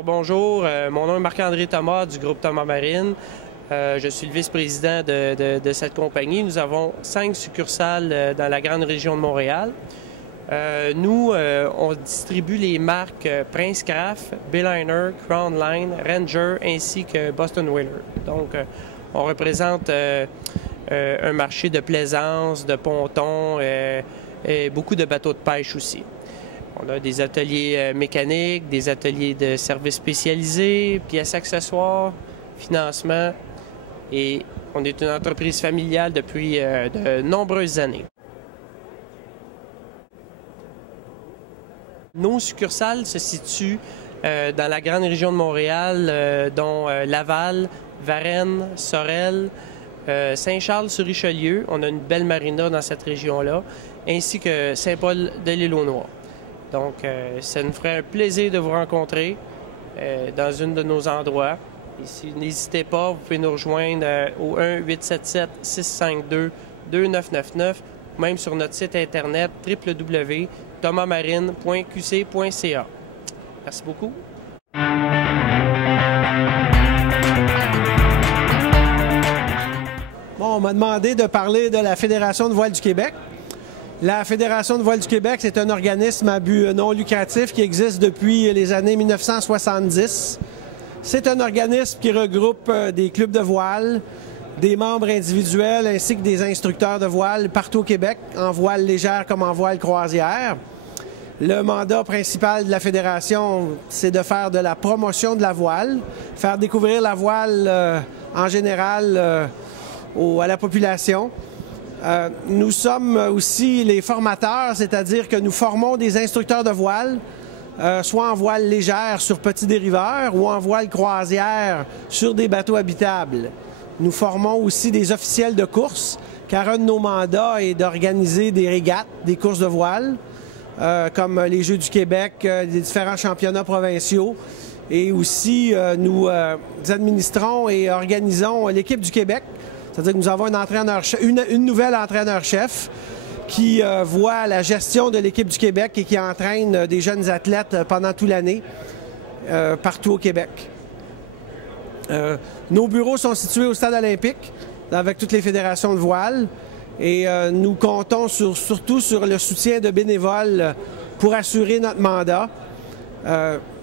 Alors bonjour, mon nom est Marc-André Thomas du groupe Thomas Marine. Je suis le vice-président de cette compagnie. Nous avons 5 succursales dans la grande région de Montréal. On distribue les marques Prince Craft, Bayliner, Crown Line, Ranger ainsi que Boston Whaler. Donc, on représente un marché de plaisance, de pontons et beaucoup de bateaux de pêche aussi. On a des ateliers mécaniques, des ateliers de services spécialisés, pièces accessoires, financement et on est une entreprise familiale depuis de nombreuses années. Nos succursales se situent dans la grande région de Montréal, dont Laval, Varennes, Sorel, Saint-Charles-sur-Richelieu. On a une belle marina dans cette région-là, ainsi que Saint-Paul-de-l'Île-aux-Noix. Donc, ça nous ferait un plaisir de vous rencontrer dans une de nos endroits. Ici, n'hésitez pas, vous pouvez nous rejoindre au 1-877-652-2999, même sur notre site internet www.thomasmarine.qc.ca. Merci beaucoup. Bon, on m'a demandé de parler de la Fédération de voile du Québec. La Fédération de voile du Québec, c'est un organisme à but non lucratif qui existe depuis les années 1970. C'est un organisme qui regroupe des clubs de voile, des membres individuels ainsi que des instructeurs de voile partout au Québec, en voile légère comme en voile croisière. Le mandat principal de la Fédération, c'est de faire de la promotion de la voile, faire découvrir la voile en général à la population. Nous sommes aussi les formateurs, c'est-à-dire que nous formons des instructeurs de voile, soit en voile légère sur petits dériveurs ou en voile croisière sur des bateaux habitables. Nous formons aussi des officiels de course, car un de nos mandats est d'organiser des régates, des courses de voile, comme les Jeux du Québec, des différents championnats provinciaux. Et aussi, nous administrons et organisons l'équipe du Québec. C'est-à-dire que nous avons une nouvelle entraîneur-chef qui voit la gestion de l'équipe du Québec et qui entraîne des jeunes athlètes pendant toute l'année partout au Québec. Nos bureaux sont situés au Stade olympique avec toutes les fédérations de voile et nous comptons surtout sur le soutien de bénévoles pour assurer notre mandat.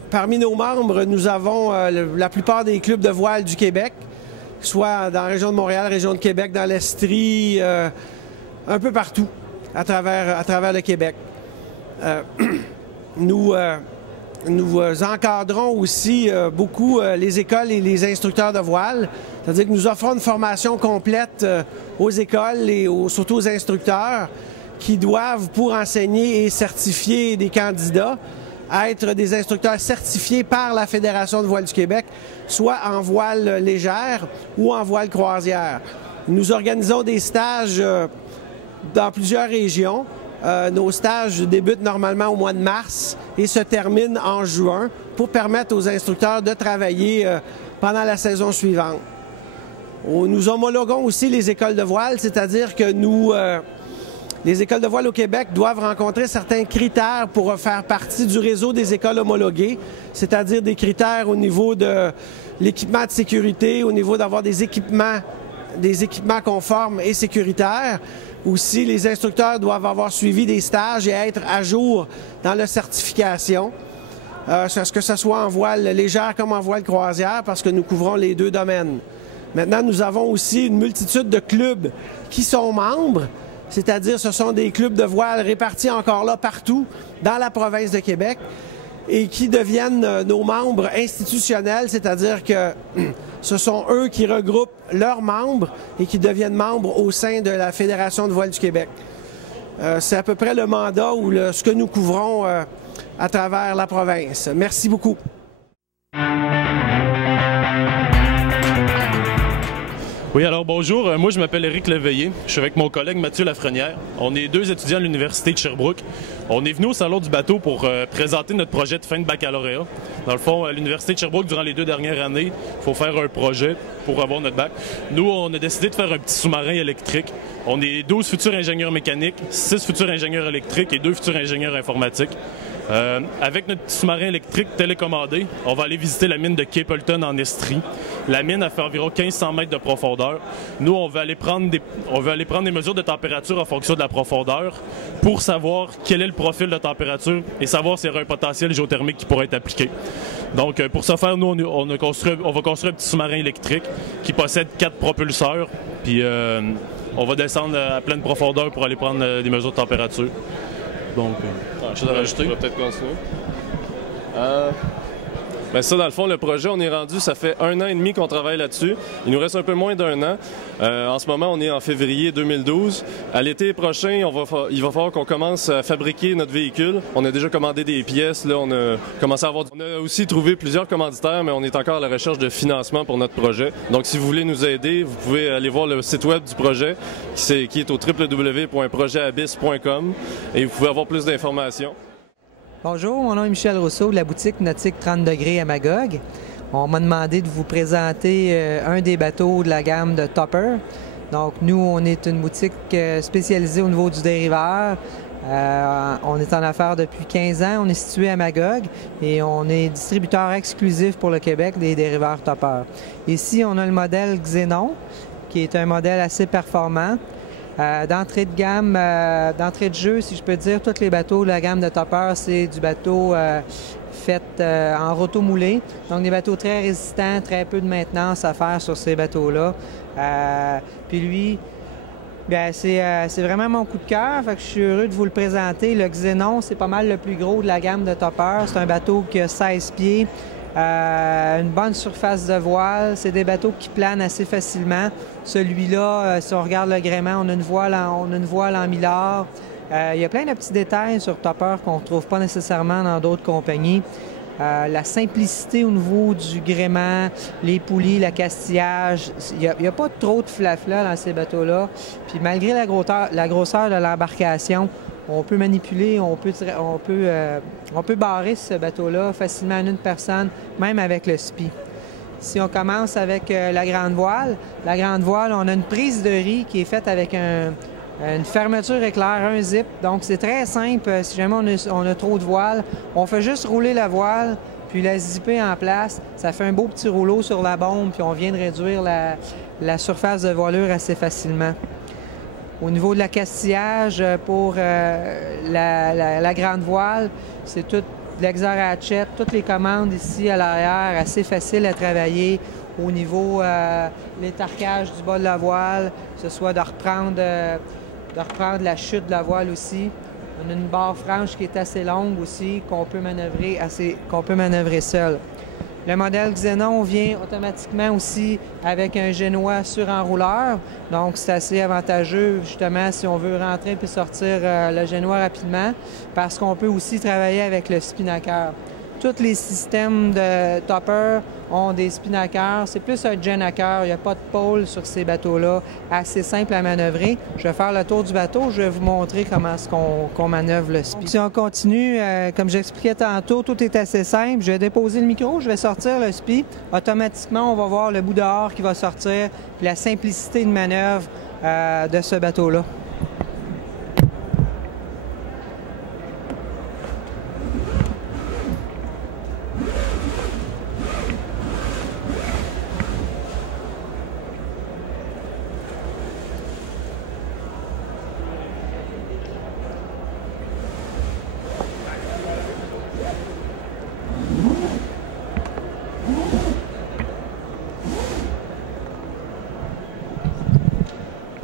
Parmi nos membres, nous avons la plupart des clubs de voile du Québec, soit dans la région de Montréal, région de Québec, dans l'Estrie, un peu partout à travers le Québec. Nous encadrons aussi beaucoup les écoles et les instructeurs de voile, c'est-à-dire que nous offrons une formation complète aux écoles et surtout aux instructeurs qui doivent, pour enseigner et certifier des candidats, être des instructeurs certifiés par la Fédération de voile du Québec, soit en voile légère ou en voile croisière. Nous organisons des stages dans plusieurs régions. Nos stages débutent normalement au mois de mars et se terminent en juin pour permettre aux instructeurs de travailler pendant la saison suivante. Nous homologuons aussi les écoles de voile, c'est-à-dire que les écoles de voile au Québec doivent rencontrer certains critères pour faire partie du réseau des écoles homologuées, c'est-à-dire des critères au niveau de l'équipement de sécurité, au niveau d'avoir des équipements conformes et sécuritaires. Aussi, les instructeurs doivent avoir suivi des stages et être à jour dans leur certification, que ce soit en voile légère comme en voile croisière, parce que nous couvrons les deux domaines. Maintenant, nous avons aussi une multitude de clubs qui sont membres, c'est-à-dire ce sont des clubs de voile répartis encore là partout dans la province de Québec et qui deviennent nos membres institutionnels, c'est-à-dire que ce sont eux qui regroupent leurs membres et qui deviennent membres au sein de la Fédération de voile du Québec. C'est à peu près le mandat ou ce que nous couvrons à travers la province. Merci beaucoup. Oui, alors bonjour. Moi, je m'appelle Éric Leveillé. Je suis avec mon collègue Mathieu Lafrenière. On est 2 étudiants à l'Université de Sherbrooke. On est venus au Salon du bateau pour présenter notre projet de fin de baccalauréat. Dans le fond, à l'Université de Sherbrooke, durant les 2 dernières années, il faut faire un projet pour avoir notre bac. Nous, on a décidé de faire un petit sous-marin électrique. On est 12 futurs ingénieurs mécaniques, 6 futurs ingénieurs électriques et 2 futurs ingénieurs informatiques. Avec notre petit sous-marin électrique télécommandé, on va aller visiter la mine de Capleton en Estrie. La mine a fait environ 1500 mètres de profondeur. Nous, on veut aller prendre des mesures de température en fonction de la profondeur pour savoir quel est le profil de température et savoir s'il y a un potentiel géothermique qui pourrait être appliqué. Donc, pour ce faire, nous, on va construire un petit sous-marin électrique qui possède 4 propulseurs. Puis, on va descendre à pleine profondeur pour aller prendre des mesures de température. Donc, je vais peut-être continuer. Ben ça, dans le fond, le projet, on est rendu, ça fait 1 an et demi qu'on travaille là-dessus. Il nous reste un peu moins d'1 an. En ce moment, on est en février 2012. À l'été prochain, il va falloir qu'on commence à fabriquer notre véhicule. On a déjà commandé des pièces. Là, on a commencé à avoir... On a aussi trouvé plusieurs commanditaires, mais on est encore à la recherche de financement pour notre projet. Donc, si vous voulez nous aider, vous pouvez aller voir le site web du projet, qui est au www.projetabyss.com, et vous pouvez avoir plus d'informations. Bonjour, mon nom est Michel Rousseau de la boutique Nautique 30 degrés à Magog. On m'a demandé de vous présenter un des bateaux de la gamme de Topper. Donc nous, on est une boutique spécialisée au niveau du dériveur. On est en affaires depuis 15 ans. On est situé à Magog et on est distributeur exclusif pour le Québec des dériveurs Topper. Ici, on a le modèle Xenon, qui est un modèle assez performant. D'entrée de gamme, d'entrée de jeu, si je peux dire, tous les bateaux de la gamme de Topper, c'est du bateau fait en rotomoulé. Donc des bateaux très résistants, très peu de maintenance à faire sur ces bateaux-là. Puis lui, c'est vraiment mon coup de cœur, fait que je suis heureux de vous le présenter. Le Xenon, c'est pas mal le plus gros de la gamme de Topper. C'est un bateau qui a 16 pieds. Une bonne surface de voile. C'est des bateaux qui planent assez facilement. Celui-là, si on regarde le gréement, on a une voile en millard. Il y a plein de petits détails sur Topper qu'on ne retrouve pas nécessairement dans d'autres compagnies. La simplicité au niveau du gréement, les poulies, le castillage, il n'y a pas trop de flafla dans ces bateaux-là. Puis malgré la grosseur de l'embarcation, on peut manipuler, on peut barrer ce bateau-là facilement en une personne, même avec le SPI. Si on commence avec la grande voile, on a une prise de riz qui est faite avec une fermeture éclair, un zip. Donc c'est très simple. Si jamais on a trop de voile, on fait juste rouler la voile, puis la zipper en place. Ça fait un beau petit rouleau sur la bombe, puis on vient de réduire la surface de voilure assez facilement. Au niveau de l'accastillage, pour la grande voile, c'est tout l'exo-ratchet, toutes les commandes ici à l'arrière, assez facile à travailler. Au niveau l'étarquage du bas de la voile, que ce soit de reprendre la chute de la voile aussi. On a une barre franche qui est assez longue aussi, qu'on peut manœuvrer seul. Le modèle Xenon vient automatiquement aussi avec un génois surenrouleur. Donc, c'est assez avantageux, justement, si on veut rentrer puis sortir le génois rapidement, parce qu'on peut aussi travailler avec le spinnaker. Tous les systèmes de Topper ont des spinnakers. C'est plus un gennaker. Il n'y a pas de pôle sur ces bateaux-là. Assez simple à manœuvrer. Je vais faire le tour du bateau. Je vais vous montrer comment est-ce qu'on manœuvre le SPI. Si on continue, comme j'expliquais tantôt, tout est assez simple. Je vais déposer le micro, je vais sortir le SPI. Automatiquement, on va voir le bout dehors qui va sortir, puis la simplicité de manœuvre de ce bateau-là.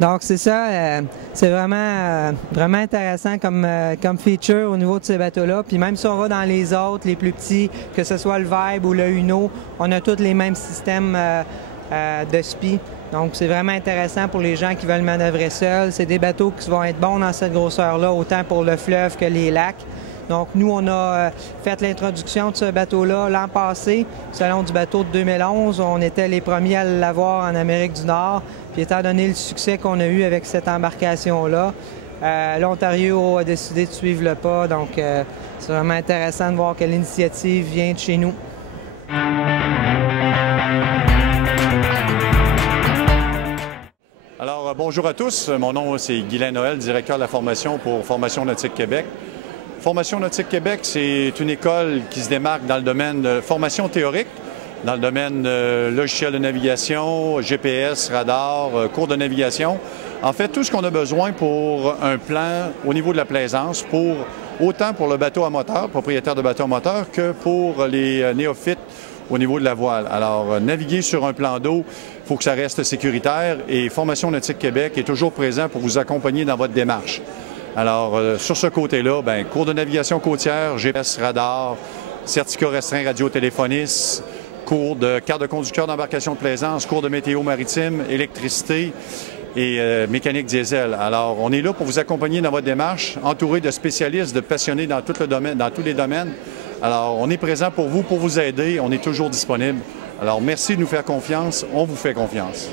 Donc c'est ça, c'est vraiment intéressant comme feature au niveau de ces bateaux-là. Puis même si on va dans les autres, les plus petits, que ce soit le Vibe ou le Uno, on a tous les mêmes systèmes de SPI. Donc c'est vraiment intéressant pour les gens qui veulent manœuvrer seuls. C'est des bateaux qui vont être bons dans cette grosseur-là, autant pour le fleuve que les lacs. Donc nous, on a fait l'introduction de ce bateau-là l'an passé, selon du bateau de 2011. On était les premiers à l'avoir en Amérique du Nord. Puis étant donné le succès qu'on a eu avec cette embarcation-là, l'Ontario a décidé de suivre le pas. Donc c'est vraiment intéressant de voir que l'initiative vient de chez nous. Alors bonjour à tous. Mon nom c'est Guylain Noël, directeur de la formation pour Formation Nautique Québec. Formation Nautique Québec, c'est une école qui se démarque dans le domaine de formation théorique, dans le domaine logiciel de navigation, GPS, radar, cours de navigation. En fait, tout ce qu'on a besoin pour un plan au niveau de la plaisance, autant pour le bateau à moteur, propriétaire de bateau à moteur, que pour les néophytes au niveau de la voile. Alors, naviguer sur un plan d'eau, il faut que ça reste sécuritaire et Formation Nautique Québec est toujours présent pour vous accompagner dans votre démarche. Alors, sur ce côté-là, cours de navigation côtière, GPS, radar, certificat restreint radiotéléphoniste, cours de carte de conducteur d'embarcation de plaisance, cours de météo maritime, électricité et mécanique diesel. Alors, on est là pour vous accompagner dans votre démarche, entouré de spécialistes, de passionnés dans tous les domaines. Alors, on est présent pour vous aider. On est toujours disponible. Alors, merci de nous faire confiance. On vous fait confiance.